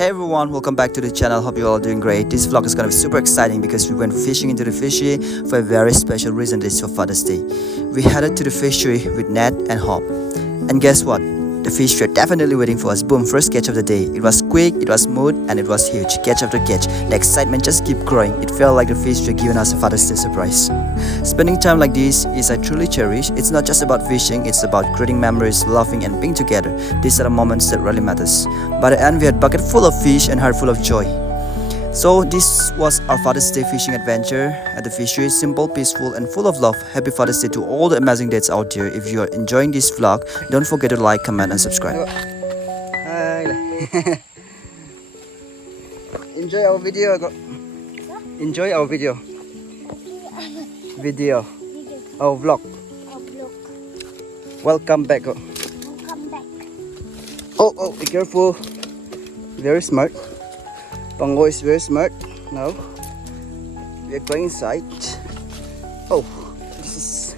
Hey everyone, welcome back to the channel. Hope you all doing great. This vlog is gonna be super exciting because we went fishing into the fishery for a very special reason. This is for Father's Day. We headed to the fishery with Ned and Hop. And guess what? The fish were definitely waiting for us. Boom, first catch of the day. It was quick, it was smooth, and it was huge. Catch after catch. The excitement just kept growing. It felt like the fish were giving us a Father's Day surprise. Spending time like this is I truly cherish. It's not just about fishing, it's about creating memories, laughing, and being together. These are the moments that really matters. By the end, we had a bucket full of fish and heart full of joy. So this was our Father's Day fishing adventure at the fishery. Simple, peaceful, and full of love. Happy Father's Day to all the amazing dads out there. If you are enjoying this vlog, don't forget to like, comment, and subscribe. Hi. Enjoy our video. Enjoy our video. Video. Our vlog. Welcome back. Welcome back. Oh, be careful. Very smart. Pango is very smart. Now we are going inside. Oh, this is.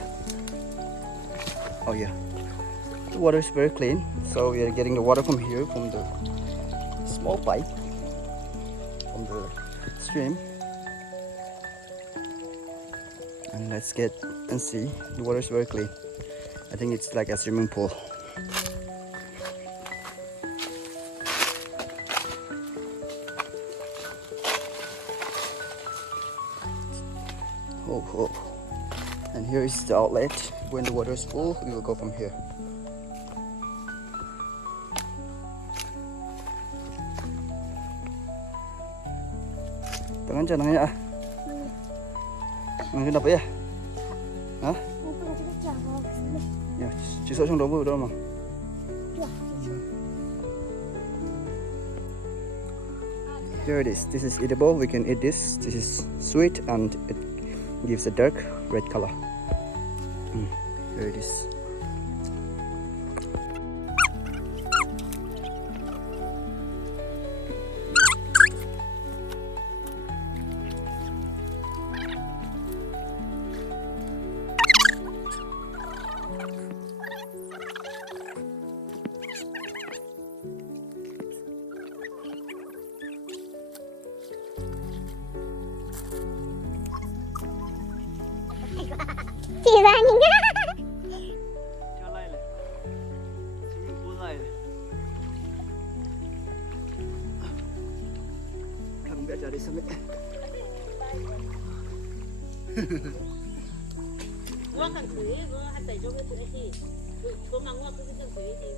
Oh yeah, the water is very clean. So we are getting the water from here, from the small pipe, from the stream. And let's get and see. The water is very clean. I think it's like a swimming pool. Oh. And here is the outlet. When the water is full, we will go from here. Tangan ya. Tangan apa ya? Hah? Ya, chỉ sợ trong đó vừa đâu mà. Here it is. This is edible. We can eat this. This is sweet and it gives a dark red color. Here it is. Chị ra nhìn ra. Cho lại này. Swimming pool này. Không biết ra đi sao vậy. Qua cần thủy, qua hạt tẩy cho cái thủy thì có mang qua cái cần thủy thì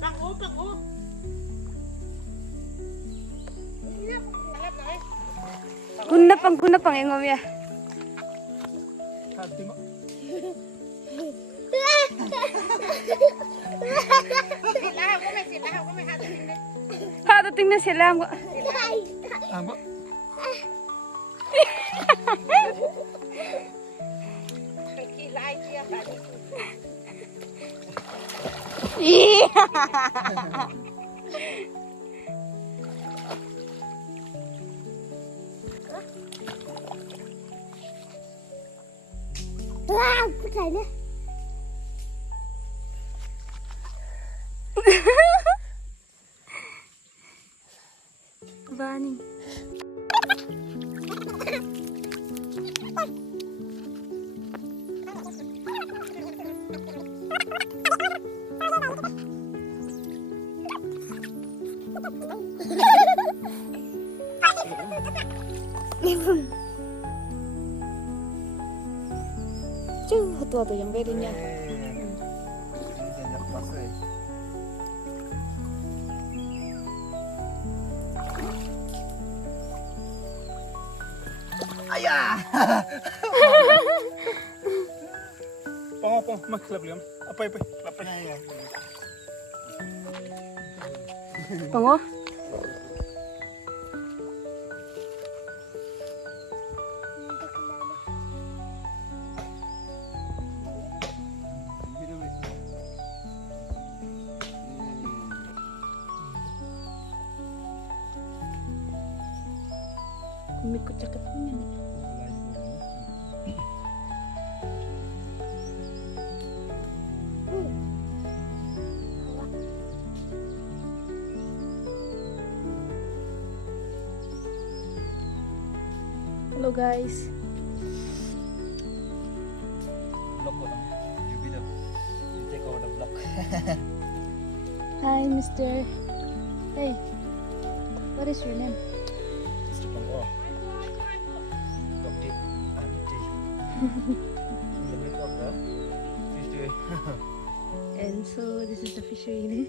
bằng ố. Kunapang engom ya. Hata tingnan sila mo. Amo. Wow, cái này. Bani. Chứ tua yang beda nya. Ayah. Pong, maklap liam. Apa? Pango. Kumikot cakap punya nih. guys. Vlog ko lang. You be the, you take over the vlog. Hi, Mister. Hey, what is your name? Mr. Pangor. Dr. Anti. The milk of the fishery. And so this is the fishery.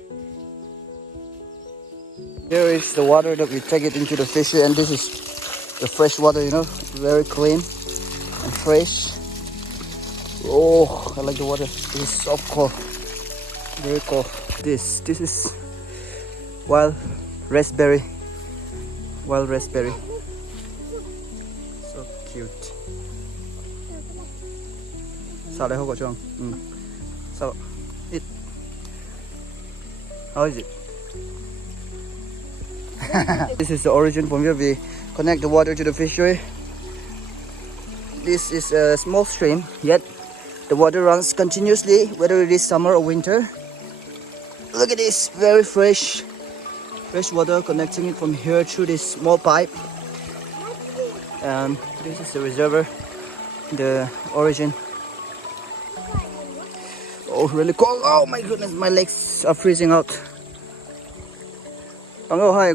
Here is the water that we take it into the fishery, and this is the fresh water, you know, very clean and fresh. Oh, I like the water. This is so cold, very cold. This is wild raspberry, so cute. Sao đây không có chuông? Sao? It. How is it? This is the origin from where we connect the water to the fishery. This is a small stream, yet the water runs continuously, whether it is summer or winter. Look at this, very fresh water connecting it from here through this small pipe. And this is the reservoir, the origin. Oh, really cold. Oh my goodness, my legs are freezing out. Pango, hi.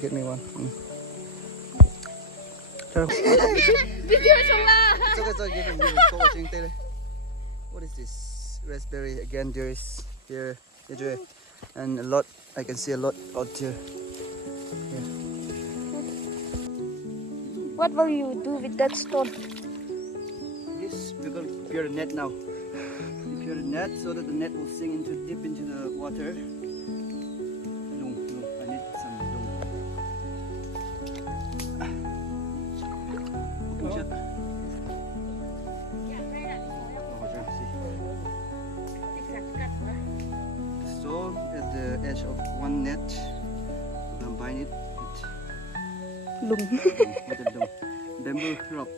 Get me one. Video What is this? Raspberry again. There is here, and a lot. I can see a lot out here. Yeah. What will you do with that stone? This we're gonna prepare the net now. Prepare the net so that the net will sink deep into the water. Lung. I need some lung. Push it. Stone at the edge of one net. We're gonna bind it Lung. with a lung. Bamboo rope.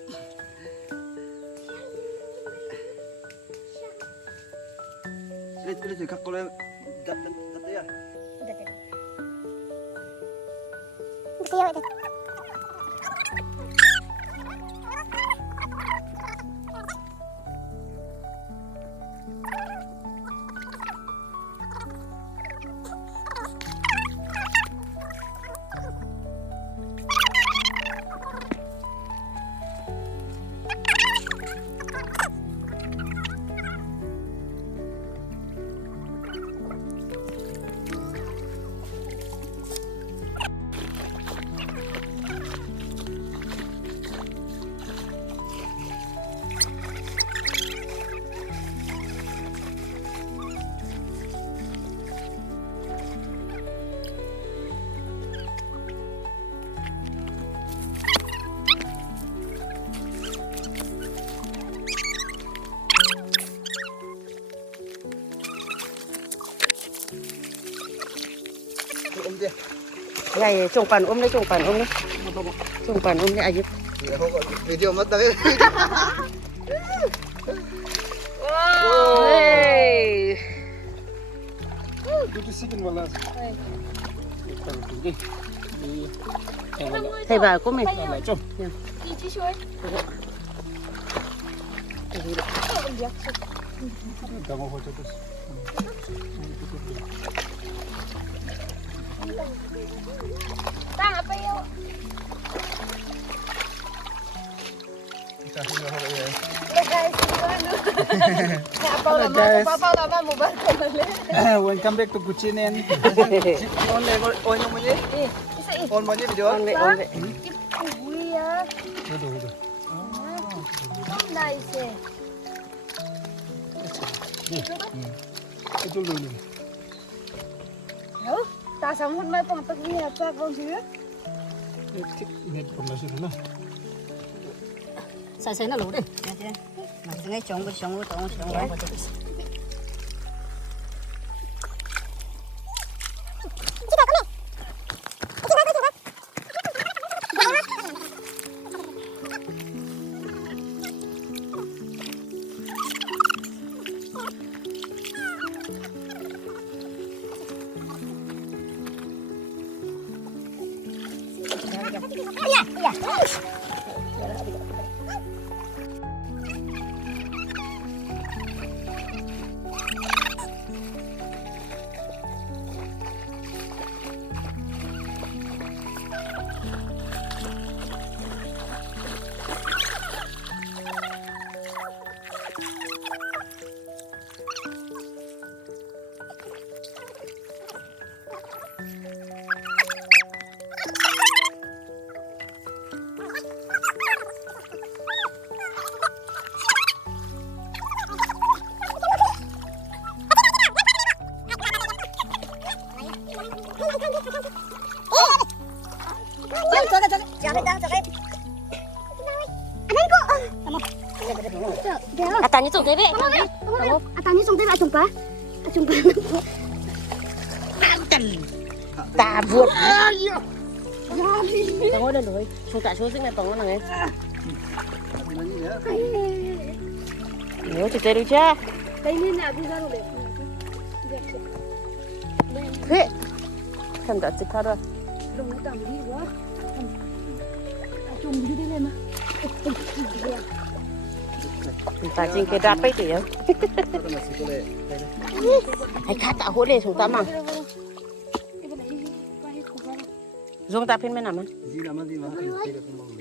Let's cut color. That ya. Này trồng bàn ôm đấy. Trồng bàn ôm đấy giúp. Video mất đấy. Hey. Thầy bà của mình. Welcome back to Kuchinen. On mo video. On vậy. Itu dulu. Ta sống hôm nay còn tất nhiên là cha con dưới. Net pembahasan dulu. Saya nak lulu deh. Nah, tengah cong. Kìa. Tanya tu bebe. Tanya xong tới bà chồng bà. Chồng bà. Ta buat. Tengok dah doi. Sung tak sung sing tengok nang. Yo cerita lu cha. Đây nên là bây giờ nó để Thế. Kan tak cekar dah. đồng nó cầm đi quá. Chồng đi đây lên mà. Ta cing ke dapat tu ya. Hai kata hot le sung tak mang. Zong tak pin mana man.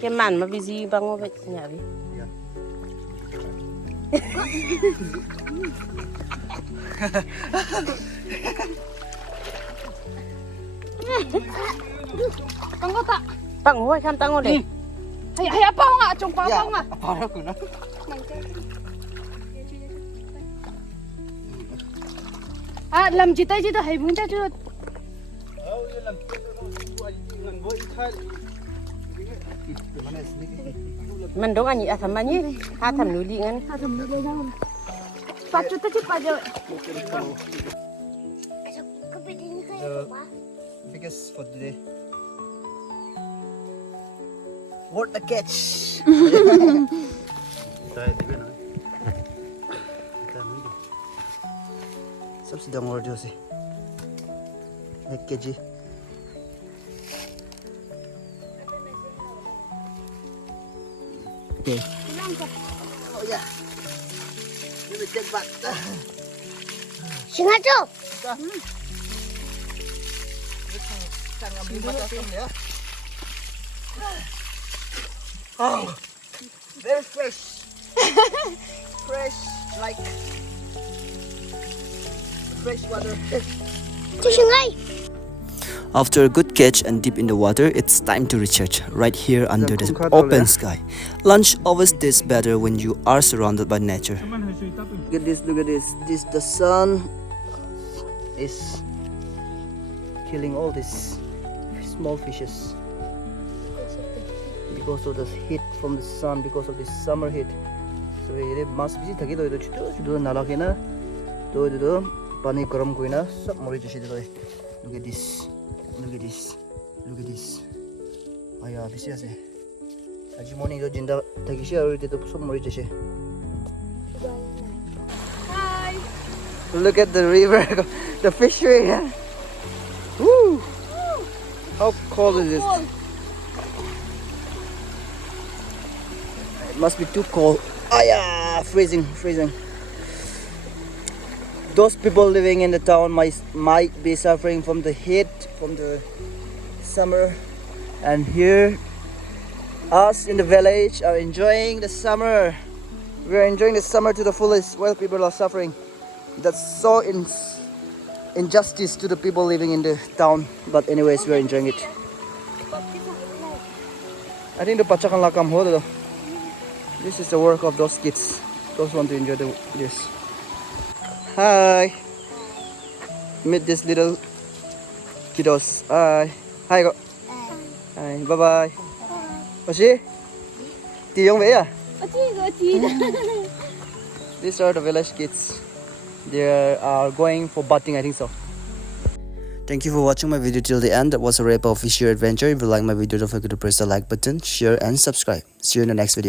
Ke man ma busy bango vet nya bi. Tanggo tak? Bang hoi kam tango le. Hay apa nggak? Chồng apa nggak? Apa dah aku nak? À làm gì tay chứ hay muốn tay chứ. Oh, ye lam. Ngan boy ikhal. Mana sini? Man dong ani atam ani. Ha tam nu li ngan. À thầm đi đâu. Bắt chút chứ bắt giờ. Biggest for today. What a catch! सबसे डंगर जो से 1 kg. Okay. Oh yeah. Give me that back. Sengaja. Jangan ambil macam ya. Oh, very fresh. Fresh like fresh water. Chứ sungai. After a good catch and deep in the water, it's time to recharge right here under the open sky. Lunch always tastes better when you are surrounded by nature. Look at this, look at this. The sun is killing all these small fishes because of the heat from the sun, because of this summer heat. So ये मांस भी थकी तो इधर नाला के ना तो इधर पानी गरम कोई ना सब मरी जैसे इधर. Look at this, look at this, look at this. आया भी ऐसे आज morning जो जिंदा थकी से और इधर सब मरी जैसे. Hi. Look at the river, the fishery. Woo! How cold is this? It must be too cold. Aya, freezing, freezing. Those people living in the town might be suffering from the heat, from the summer, and here, us in the village are enjoying the summer. We are enjoying the summer to the fullest, while people are suffering. That's so injustice to the people living in the town. But anyways, we are enjoying it. I think the pachakan lakam ho though. This is the work of those kids. Those want to enjoy this. Hi. Meet this little kiddos. Hi. Hi go. Hi. Bye bye. What she? Ti yong vậy à? These are the village kids. They are going for batting, I think so. Thank you for watching my video till the end. That was a rainbow fishery adventure. If you like my video, don't forget to press the like button, share and subscribe. See you in the next video.